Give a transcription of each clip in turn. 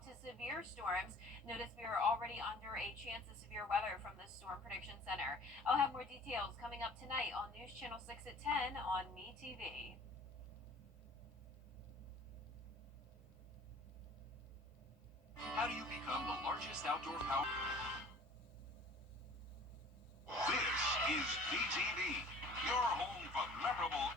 mild to severe storms. Notice we are already under a chance of severe weather from the Storm Prediction Center. I'll have more details coming up tonight on News Channel 6 at 10 on MeTV. How do you become the largest outdoor power? This is WJBF, your home for memorable.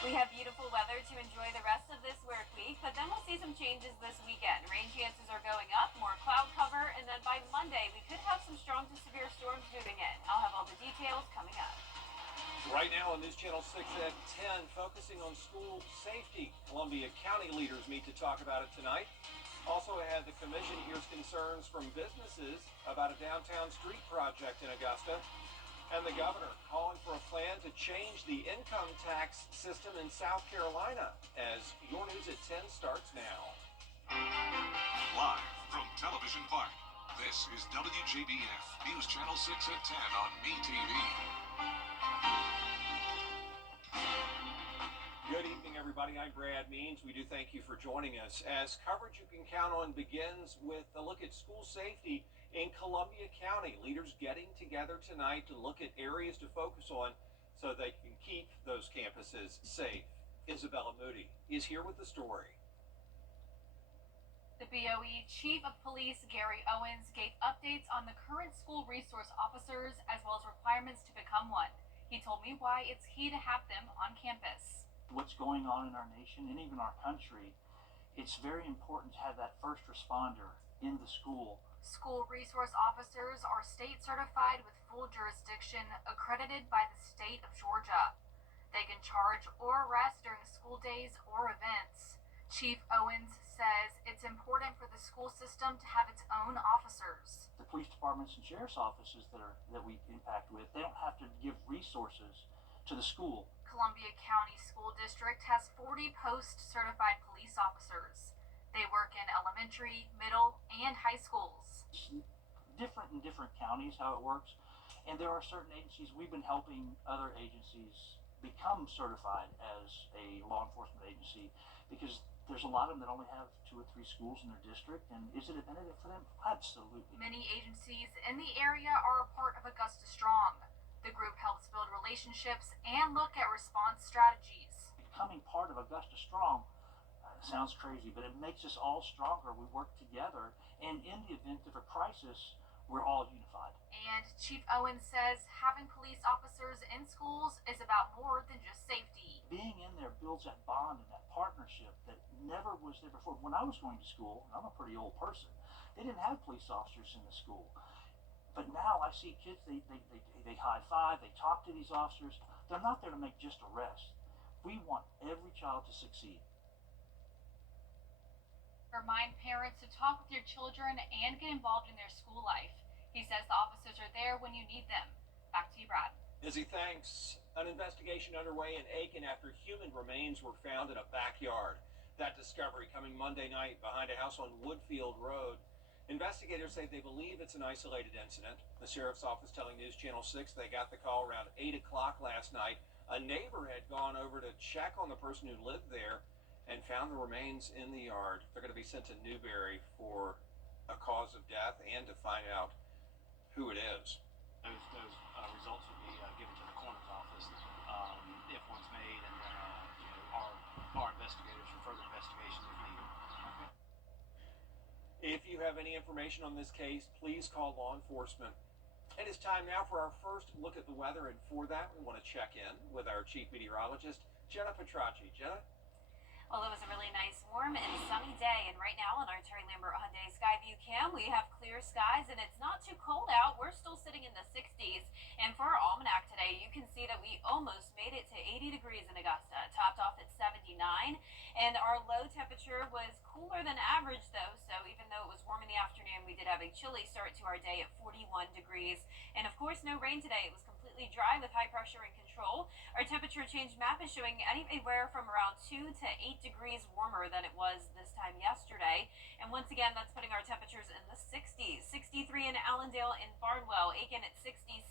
We have beautiful weather to enjoy the rest of this work week, but then we'll see some changes this weekend. Rain chances are going up, more cloud cover, and then by Monday we could have some strong to severe storms moving in. I'll have all the details coming up. Right now on News Channel 6 at 10, focusing on school safety. Columbia County leaders meet to talk about it tonight. Also ahead, the commission hears concerns from businesses about a downtown street project in Augusta. And the governor calling for a plan to change the income tax system in South Carolina. As your News at 10 starts now. Live from Television Park, this is WJBF, News Channel 6 at 10 on MeTV. Good evening, everybody. I'm Brad Means. We do thank you for joining us as coverage you can count on begins with a look at school safety in Columbia County. Leaders getting together tonight to look at areas to focus on so they can keep those campuses safe. Isabella Moody is here with the story. The BOE Chief of Police Gary Owens gave updates on the current school resource officers as well as requirements to become one. He told me why it's key to have them on campus. What's going on in our nation and even our country, it's very important to have that first responder in the school. School resource officers are state certified with full jurisdiction, accredited by the state of Georgia. They can charge or arrest during school days or events. Chief Owens says it's important for the school system to have its own officers. The police departments and sheriff's offices that we impact with, they don't have to give resources to the school. Columbia County School District has 40 post-certified police officers. They work in elementary, middle, and high schools. It's different in different counties how it works, and there are certain agencies, we've been helping other agencies become certified as a law enforcement agency because there's a lot of them that only have 2 or 3 schools in their district, and is it a benefit for them? Absolutely. Many agencies in the area are a part of Augusta Strong. The group helps build relationships and look at response strategies. Becoming part of Augusta Strong sounds crazy, but it makes us all stronger. We work together, and in the event of a crisis, we're all unified. And Chief Owens says having police officers in schools is about more than just safety. Being in there builds that bond and that partnership that never was there before. When I was going to school, and I'm a pretty old person, they didn't have police officers in the school. But now I see kids, they high five, they talk to these officers. They're not there to make just arrests. We want every child to succeed. Remind parents to talk with your children and get involved in their school life. He says the officers are there when you need them. Back to you, Brad. Izzy, thanks. An investigation underway in Aiken after human remains were found in a backyard. That discovery coming Monday night behind a house on Woodfield Road. Investigators say they believe it's an isolated incident. The sheriff's office telling News Channel 6 they got the call around 8 o'clock last night. A neighbor had gone over to check on the person who lived there and found the remains in the yard. They're going to be sent to Newberry for a cause of death and to find out who it is. Those results will be given to the coroner's office if one's made, and then our investigators for further investigations if needed. Okay. If you have any information on this case, please call law enforcement. It is time now for our first look at the weather, and for that, we want to check in with our chief meteorologist, Jenna Petracci. Jenna? Well, it was a really nice, warm, and sunny day, and right now on our Terry Lambert Hyundai Skyview Cam, we have clear skies, and it's not too cold out. We're still sitting in the 60s, and for our almanac today, you can see that we almost made it to 80 degrees in Augusta, topped off at 79, and our low temperature was cooler than average, though, so even though it was warm in the afternoon, we did have a chilly start to our day at 41 degrees, and of course, no rain today. It was completely dry with high pressure and control. Our temperature change map is showing anywhere from around 2 to 8 degrees warmer than it was this time yesterday. And once again, that's putting our temperatures in the 60s. 63 in Allendale and Barnwell, Aiken at 66.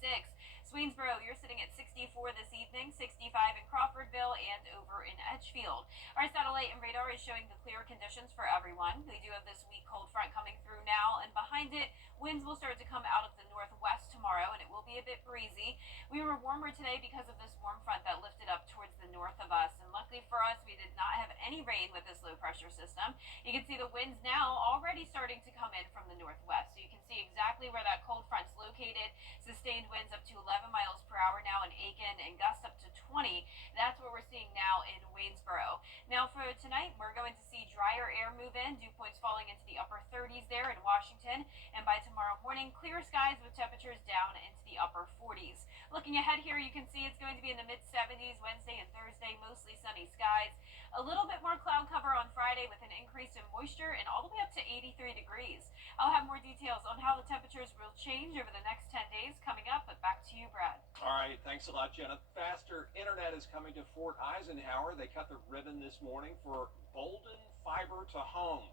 Swainsboro, you're sitting at 64 this evening, 65 in Crawfordville and over in Edgefield. Our satellite and radar is showing the clear conditions for everyone. We do have this weak cold front coming through now, and behind it, winds will start to come out of the northwest tomorrow, and it will be a bit breezy. We were warmer today because of this warm front that lifted up towards the north of us, and luckily for us, we did not have any rain with this low pressure system. You can see the winds now already starting to come in from the northwest, so you can see exactly where that cold front's located. Sustained winds up to 11 miles per hour now in Aiken, and gusts up to 20. That's what we're seeing now in Waynesboro. Now for tonight, we're going to see drier air move in, dew points falling into the upper 30s there in Washington, and by tomorrow morning, clear skies with temperatures down into the upper 40s. Looking ahead here, you can see it's going to be in the mid-70s Wednesday and Thursday, mostly sunny skies. A little bit more cloud cover on Friday with an increase in moisture and all the way up to 83 degrees. I'll have more details on how the temperatures will change over the next 10 days coming up, but back to you, Brad. All right, thanks a lot, Jenna. Faster internet is coming to Fort Eisenhower. They cut the ribbon this morning for Bolden Fiber to Home.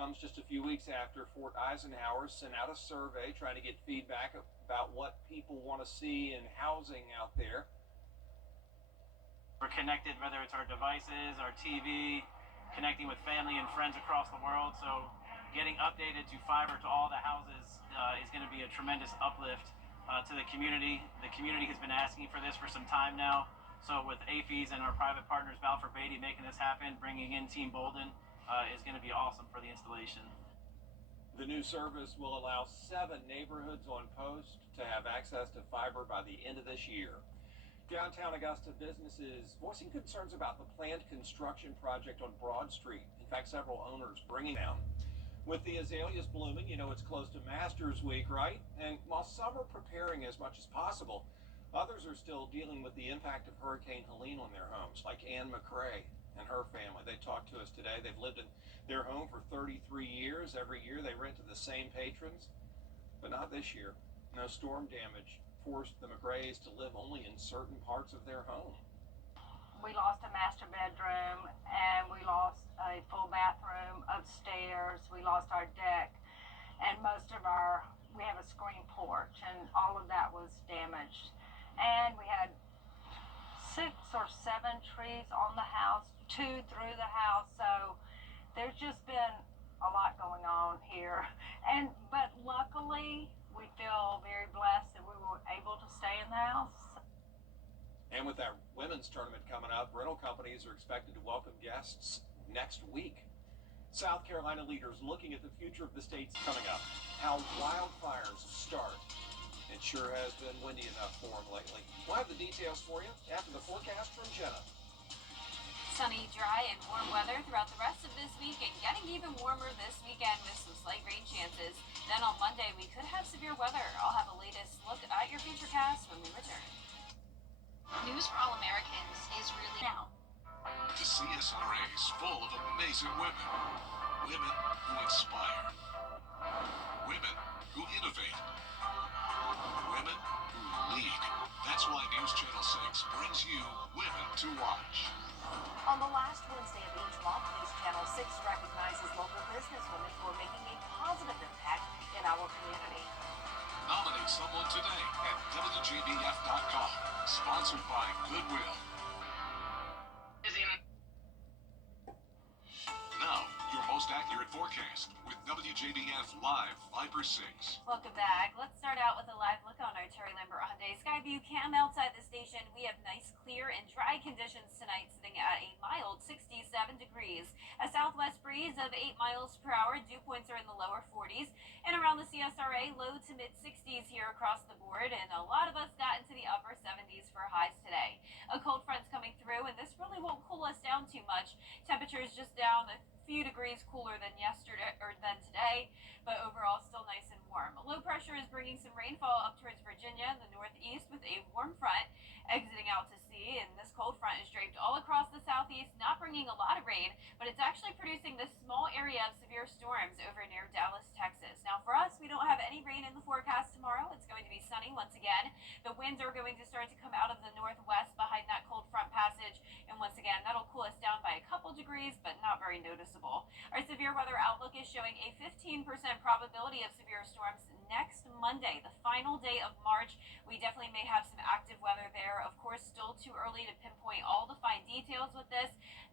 Comes just a few weeks after Fort Eisenhower sent out a survey trying to get feedback about what people want to see in housing out there. We're connected, whether it's our devices, our TV, connecting with family and friends across the world. So getting updated to fiber to all the houses is going to be a tremendous uplift to the community. The community has been asking for this for some time now. So with AFES and our private partners, Balfour Beatty, making this happen, bringing in Team Bolden, is going to be awesome for the installation. The new service will allow 7 neighborhoods on Post to have access to fiber by the end of this year. Downtown Augusta businesses voicing concerns about the planned construction project on Broad Street. In fact, several owners bringing down. With the azaleas blooming, you know it's close to Masters Week, right? And while some are preparing as much as possible, others are still dealing with the impact of Hurricane Helene on their homes, like Ann McCrae and her family. They talked to us today. They've lived in their home for 33 years. Every year they rent to the same patrons, but not this year. No storm damage forced the McRaes to live only in certain parts of their home. We lost a master bedroom and we lost a full bathroom upstairs. We lost our deck and we have a screen porch, and all of that was damaged. And we had 6 or 7 trees on the house, 2 through the house. So there's just been a lot going on here. But luckily, we feel very blessed that we were able to stay in the house. And with that women's tournament coming up, rental companies are expected to welcome guests next week. South Carolina leaders looking at the future of the state's coming up. How wildfires start. It sure has been windy enough for them lately. We'll have the details for you after the forecast from Jenna. Sunny, dry, and warm weather throughout the rest of this week, and getting even warmer this weekend with some slight rain chances. Then on Monday, we could have severe weather. I'll have the latest look at your futurecast when we return. News for All Americans is really now. To CSRA's full of amazing women. Women who inspire. Women who innovate. Women who lead. That's why News Channel 6 brings you Women to Watch. On the last Wednesday of each month, News Channel 6 recognizes local businesswomen who are making a positive impact in our community. Nominate someone today at WJBF.com. Sponsored by Goodwill. Now, your most accurate forecast with WJBF Live Viper 6. Welcome back. Let's start out with a live look on our Terry Lambert Hyundai Skyview cam outside the station. We have nice, clear, and dry conditions tonight, sitting at a mild 67 degrees. A southwest breeze of 8 miles per hour. Dew points are in the lower 40s. And around the CSRA, low to mid 60s here across the board. And a lot of us got into the upper 70s for highs today. A cold front's coming through, and this really won't cool us down too much. Temperatures just down a few degrees cooler than yesterday or than today, but overall still nice and warm. Low pressure is bringing some rainfall up towards Virginia in the northeast with a warm front exiting out to sea, and this cold front is draped all across the southeast, not bringing a lot of rain, but it's actually producing this small area of severe storms over near Dallas, Texas. Now for us, we don't have any rain in the forecast tomorrow. It's going to be sunny once again. The winds are going to start to come out of the northwest behind that cold front passage, and once again, that'll cool us down by a couple degrees, but not very noticeable. Our severe weather outlook is showing a 15% probability of severe storms next Monday, the final day of March. We definitely may have some active weather there. Of course, still too early to pinpoint all the fine details with this.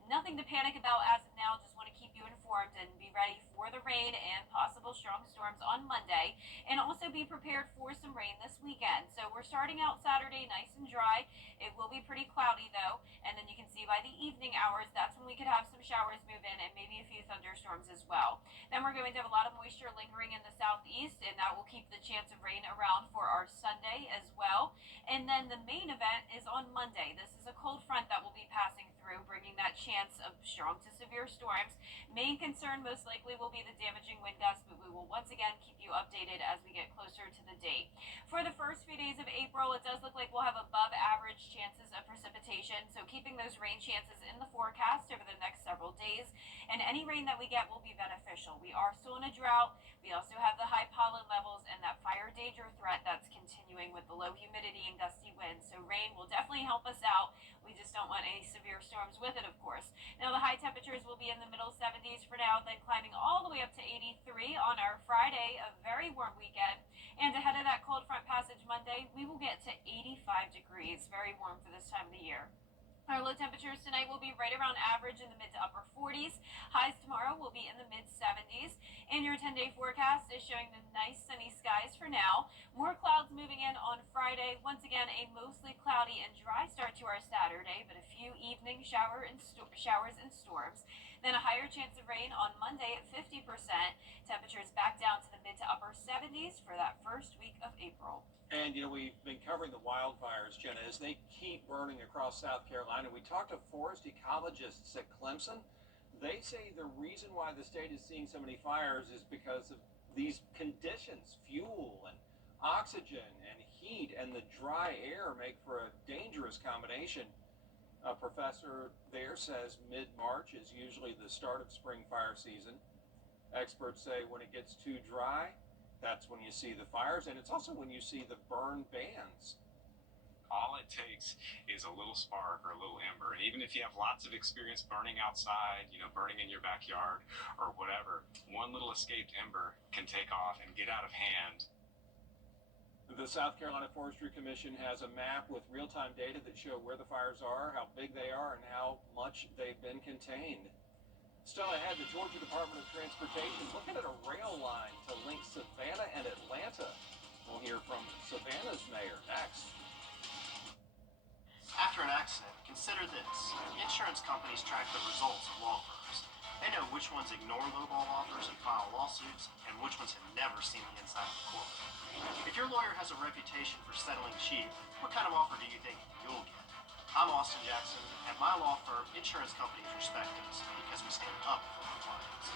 Nothing to panic about as of now. Just want to keep you informed and be ready for the rain and possible strong storms on Monday, and also be prepared for some rain this weekend. So we're starting out Saturday nice and dry. It will be pretty cloudy though, and then you can see by the evening hours that's when we could have some showers move in and maybe a few thunderstorms as well. Then we're going to have a lot of moisture lingering in the southeast, and that will keep the chance of rain around for our Sunday as well. And then the main event is on Monday. This is a cold front that will be passing through, bringing that chance of strong to severe storms. Main concern most likely will be the damaging wind gusts, but we will once again keep you updated as we get closer to the date. For the first few days of April, it does look like we'll have above average chances of precipitation, so keeping those rain chances in the forecast over the next several days, and any rain that we get will be beneficial. We are still in a drought. We also have the high pollen levels and that fire danger threat that's continuing with the low humidity and gusty winds, so rain will definitely help us out. We just don't want any severe storms with it, of course. Now, the high temperatures will be in the middle 70s for now, then climbing all the way up to 83 on our Friday, a very warm weekend. And ahead of that cold front passage Monday, we will get to 85 degrees, very warm for this time of the year. Our low temperatures tonight will be right around average in the mid to upper 40s. Highs tomorrow will be in the mid 70s. And your 10-day forecast is showing the nice sunny skies for now. More clouds moving in on Friday. Once again, a mostly cloudy and dry start to our Saturday, but a few evening showers and storms. Then a higher chance of rain on Monday at 50%. Temperatures back down to the mid to upper 70s for that first week of April. And, we've been covering the wildfires, Jenna, as they keep burning across South Carolina. We talked to forest ecologists at Clemson. They say the reason why the state is seeing so many fires is because of these conditions. Fuel and oxygen and heat and the dry air make for a dangerous combination. A professor there says mid-March is usually the start of spring fire season. Experts say when it gets too dry, that's when you see the fires, and it's also when you see the burn bans. All it takes is a little spark or a little ember. And even if you have lots of experience burning outside, burning in your backyard or whatever, one little escaped ember can take off and get out of hand. The South Carolina Forestry Commission has a map with real-time data that show where the fires are, how big they are, and how much they've been contained. Still ahead, the Georgia Department of Transportation looking at a rail line to link Savannah and Atlanta. We'll hear from Savannah's mayor next. After an accident, consider this. Insurance companies track the results of law firms. They know which ones ignore lowball offers and file lawsuits, and which ones have never seen the inside of the courtroom. If your lawyer has a reputation for settling cheap, what kind of offer do you think you'll get? I'm Austin Jackson. At my law firm, insurance companies respect us because we stand up for our clients.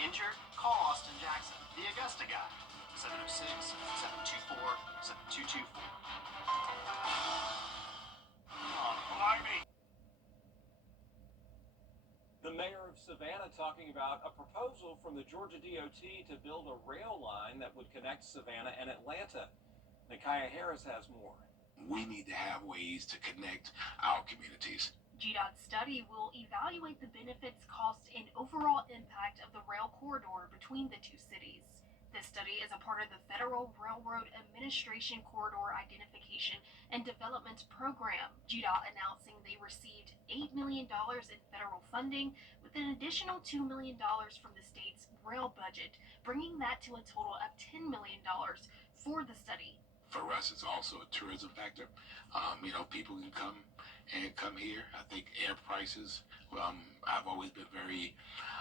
Injured? Call Austin Jackson, the Augusta guy. 706-724-7224. The mayor of Savannah talking about a proposal from the Georgia DOT to build a rail line that would connect Savannah and Atlanta. Nikaya Harris has more. We need to have ways to connect our communities. GDOT's study will evaluate the benefits, cost, and overall impact of the rail corridor between the two cities. This study is a part of the Federal Railroad Administration Corridor Identification and Development Program. GDOT announcing they received $8 million in federal funding with an additional $2 million from the state's rail budget, bringing that to a total of $10 million for the study. For us, it's also a tourism factor. People can come here. I think air prices. I've always been very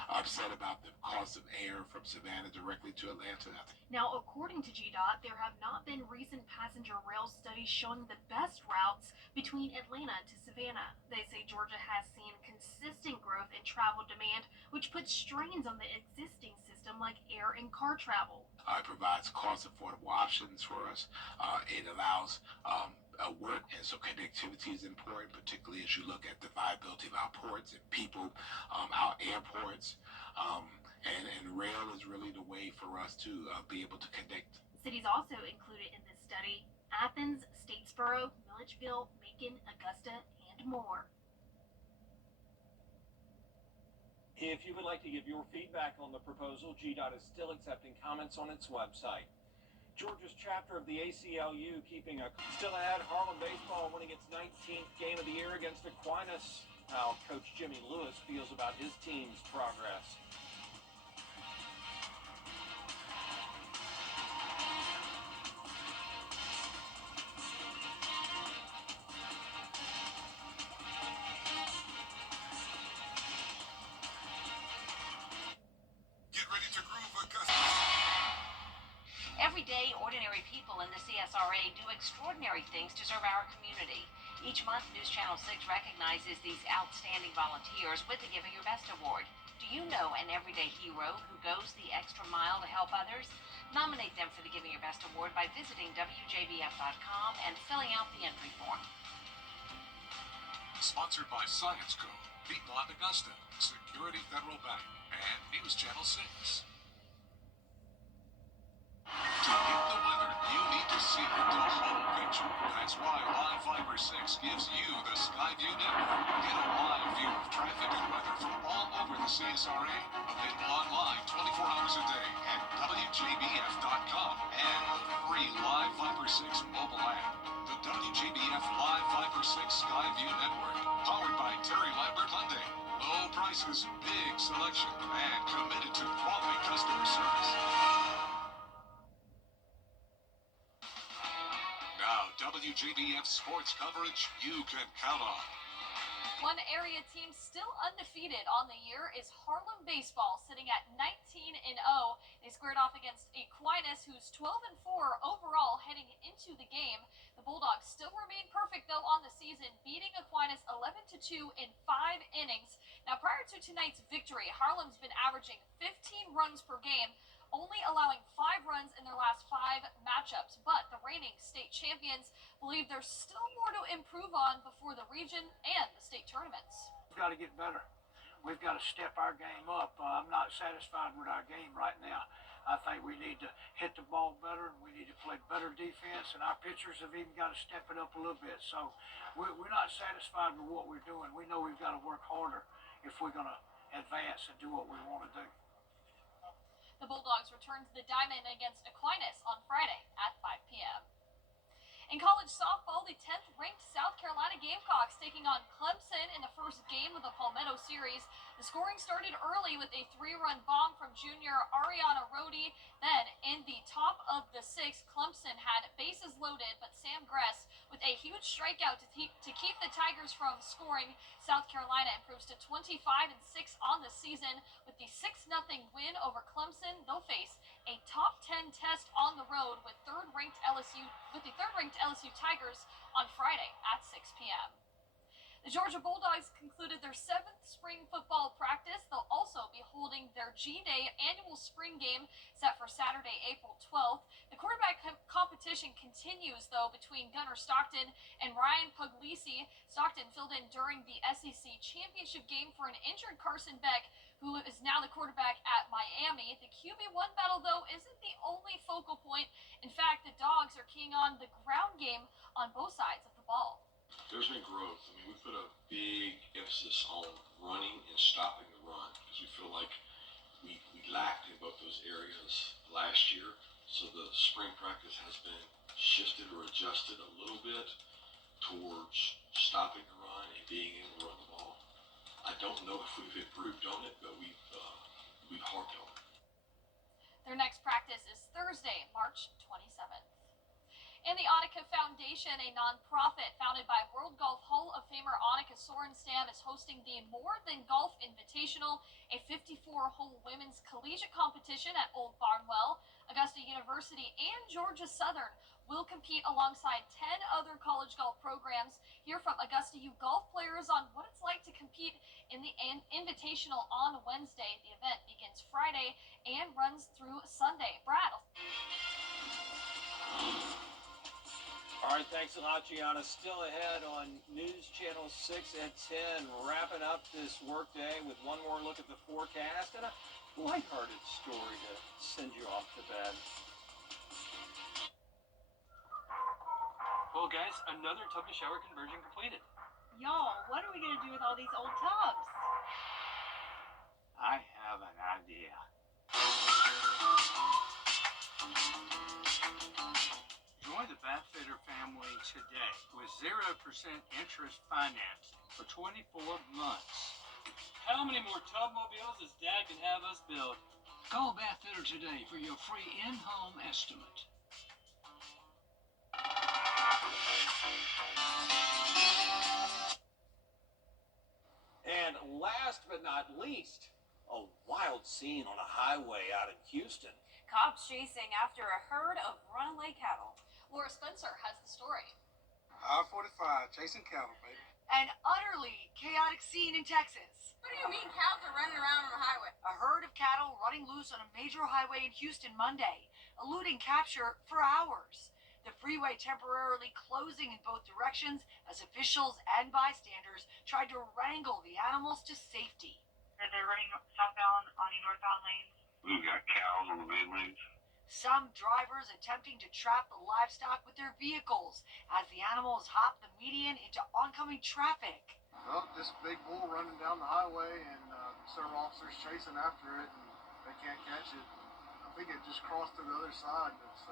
upset about the cost of air from Savannah directly to Atlanta. Now, according to GDOT, there have not been recent passenger rail studies showing the best routes between Atlanta to Savannah. They say Georgia has seen consistent growth in travel demand, which puts strains on the existing system like air and car travel. It provides cost-affordable options for us. It allows work, and so connectivity is important, particularly as you look at the viability of our ports and people, our airports, and rail is really the way for us to be able to connect. Cities also included in this study: Athens, Statesboro, Milledgeville, Macon, Augusta, and more. If you would like to give your feedback on the proposal, GDOT is still accepting comments on its website. Georgia's chapter of the ACLU keeping a still ahead. Harlem baseball winning its 19th game of the year against Aquinas. how Coach Jimmy Lewis feels about his team's progress. Get ready to groove Augusta. Every day, ordinary people in the CSRA do extraordinary things to serve our community. Each month, News Channel 6 recognizes these outstanding volunteers with the Giving Your Best Award. Do you know an everyday hero who goes the extra mile to help others? Nominate them for the Giving Your Best Award by visiting WJBF.com and filling out the entry form. Sponsored by Science Co., Piedmont Augusta, Security Federal Bank, and News Channel 6. To get the weather, you need to see the whole picture. That's why Live Fiber 6 gives you the Skyview network. Get a live view of traffic and weather from all over the CSRA. Available online 24 hours a day at WJBF.com and the free Live Fiber 6 mobile app. The WJBF Live Fiber 6 Skyview network, powered by Terry Lambert Hyundai. Low prices, big selection, and committed to quality customer service. Now, WJBF sports coverage you can count on. One area team still undefeated on the year is Harlem Baseball, sitting at 19-0. They squared off against Aquinas, who's 12-4 overall heading into the game. The Bulldogs still remain perfect, though, on the season, beating Aquinas 11-2 in 5 innings. Now, prior to tonight's victory, Harlem's been averaging 15 runs per game, only allowing 5 runs in their last 5 matchups. But the reigning state champions believe there's still more to improve on before the region and the state tournaments. We've got to get better. We've got to step our game up. I'm not satisfied with our game right now. I think we need to hit the ball better, and we need to play better defense, and our pitchers have even got to step it up a little bit. So we're not satisfied with what we're doing. We know we've got to work harder if we're going to advance and do what we want to do. The Bulldogs return to the diamond against Aquinas on Friday at 5 p.m. In college softball, the 10th-ranked South Carolina Gamecocks taking on Clemson in the first game of the Palmetto Series. The scoring started early with a 3-run bomb from junior Ariana Rhodey. Then, in the top of the 6th, Clemson had bases loaded, but Sam Gress with a huge strikeout to keep the Tigers from scoring. South Carolina improves to 25-6 on the season with the 6-0 win over Clemson. They'll face a top 10 test on the road with the third-ranked LSU Tigers on Friday at 6 p.m. The Georgia Bulldogs concluded their 7th spring football practice. They'll also be holding their G-Day annual spring game set for Saturday, April 12th. The quarterback competition continues, though, between Gunnar Stockton and Ryan Puglisi. Stockton filled in during the SEC championship game for an injured Carson Beck, who is now the quarterback at Miami. The QB1 battle, though, isn't the only focal point. In fact, the Dogs are keying on the ground game on both sides of the ball. There's been growth. I mean, we put a big emphasis on running and stopping the run because we feel like we lacked in both those areas last year. So the spring practice has been shifted or adjusted a little bit towards stopping the run and being able to run the ball. I don't know if we've improved on it, but we've harped on it. Their next practice is Thursday, March 27th. And the Annika Foundation, a nonprofit founded by World Golf Hall of Famer Annika Sorenstam, is hosting the More Than Golf Invitational, a 54-hole women's collegiate competition at Old Barnwell. Augusta University and Georgia Southern will compete alongside 10 other college golf programs. Hear from Augusta U golf players on what it's like to compete in the Invitational on Wednesday. The event begins Friday and runs through Sunday. Brad. All right, thanks a lot, Gianna. Still ahead on News Channel 6 at 10, wrapping up this workday with one more look at the forecast and a lighthearted story to send you off to bed. Well, guys, another tub to shower conversion completed. Y'all, what are we gonna do with all these old tubs? I have an idea. Join the Bath Fair Babysitter family today with 0% interest financing for 24 months. How many more tubmobiles does Dad can have us build? Call Bath Fitter today for your free in-home estimate. And last but not least, a wild scene on a highway out in Houston. Cops chasing after a herd of runaway cattle. Laura Spencer has the story. I-45 chasing cattle, baby. An utterly chaotic scene in Texas. What do you mean cows are running around on the highway? A herd of cattle running loose on a major highway in Houston Monday, eluding capture for hours. The freeway temporarily closing in both directions as officials and bystanders tried to wrangle the animals to safety. They're running southbound on the northbound lanes. We've got cows on the main lanes. Some drivers attempting to trap the livestock with their vehicles as the animals hop the median into oncoming traffic. Well, this big bull running down the highway and several officers chasing after it, and they can't catch it. I think it just crossed to the other side, so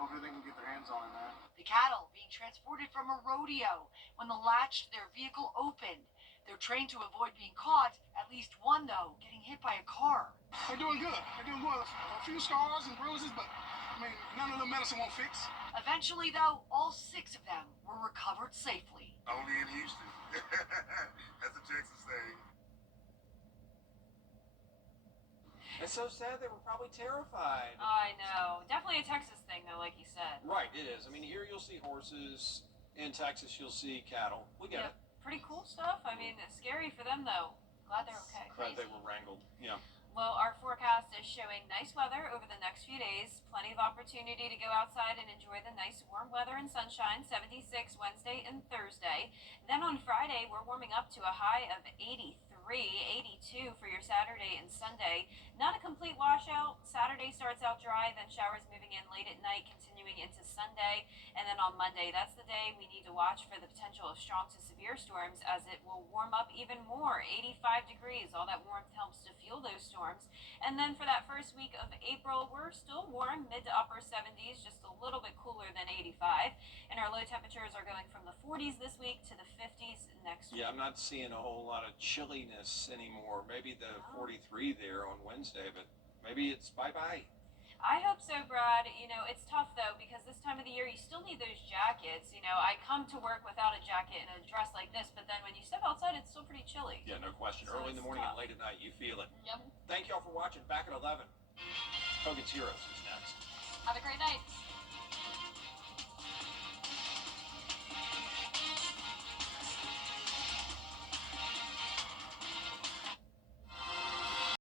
hopefully they can get their hands on it now. The cattle being transported from a rodeo when the latch to their vehicle opened. They're trained to avoid being caught, at least one, though, getting hit by a car. They're doing good. They're doing well. A few scars and bruises, but, I mean, none of the medicine won't fix. Eventually, though, all 6 of them were recovered safely. Only in Houston. That's a Texas thing. It's so sad, they were probably terrified. I know. Definitely a Texas thing, though, like you said. Right, it is. I mean, here you'll see horses. In Texas, you'll see cattle. We get it. Pretty cool stuff. I mean, it's scary for them, though. Glad they're okay. Glad they were wrangled. Yeah. Well, our forecast is showing nice weather over the next few days. Plenty of opportunity to go outside and enjoy the nice warm weather and sunshine. 76 Wednesday and Thursday. Then on Friday, we're warming up to a high of 83, 82 for your Saturday and Sunday. Not a complete washout. Saturday starts out dry, then showers moving in late at night, continuing into Sunday. And then on Monday, that's the day we need to watch for the potential of strong to severe storms as it will warm up even more. 85 degrees. All that warmth helps to fuel those storms. And then for that first week of April, we're still warm, mid to upper 70s, just a little bit cooler than 85. And our low temperatures are going from the 40s this week to the 50s next week. Yeah, I'm not seeing a whole lot of chilliness anymore. Maybe the 43 there on Wednesday, but maybe it's bye-bye. I hope so, Brad. You know, it's tough, though, because this time of the year, you still need those jackets. You know, I come to work without a jacket and a dress like this, but then when you step outside, it's still pretty chilly. Yeah, no question. So Early in the morning tough. and late at night, you feel it. Yep. Thank y'all for watching. Back at 11. Hogan's Heroes is next. Have a great night.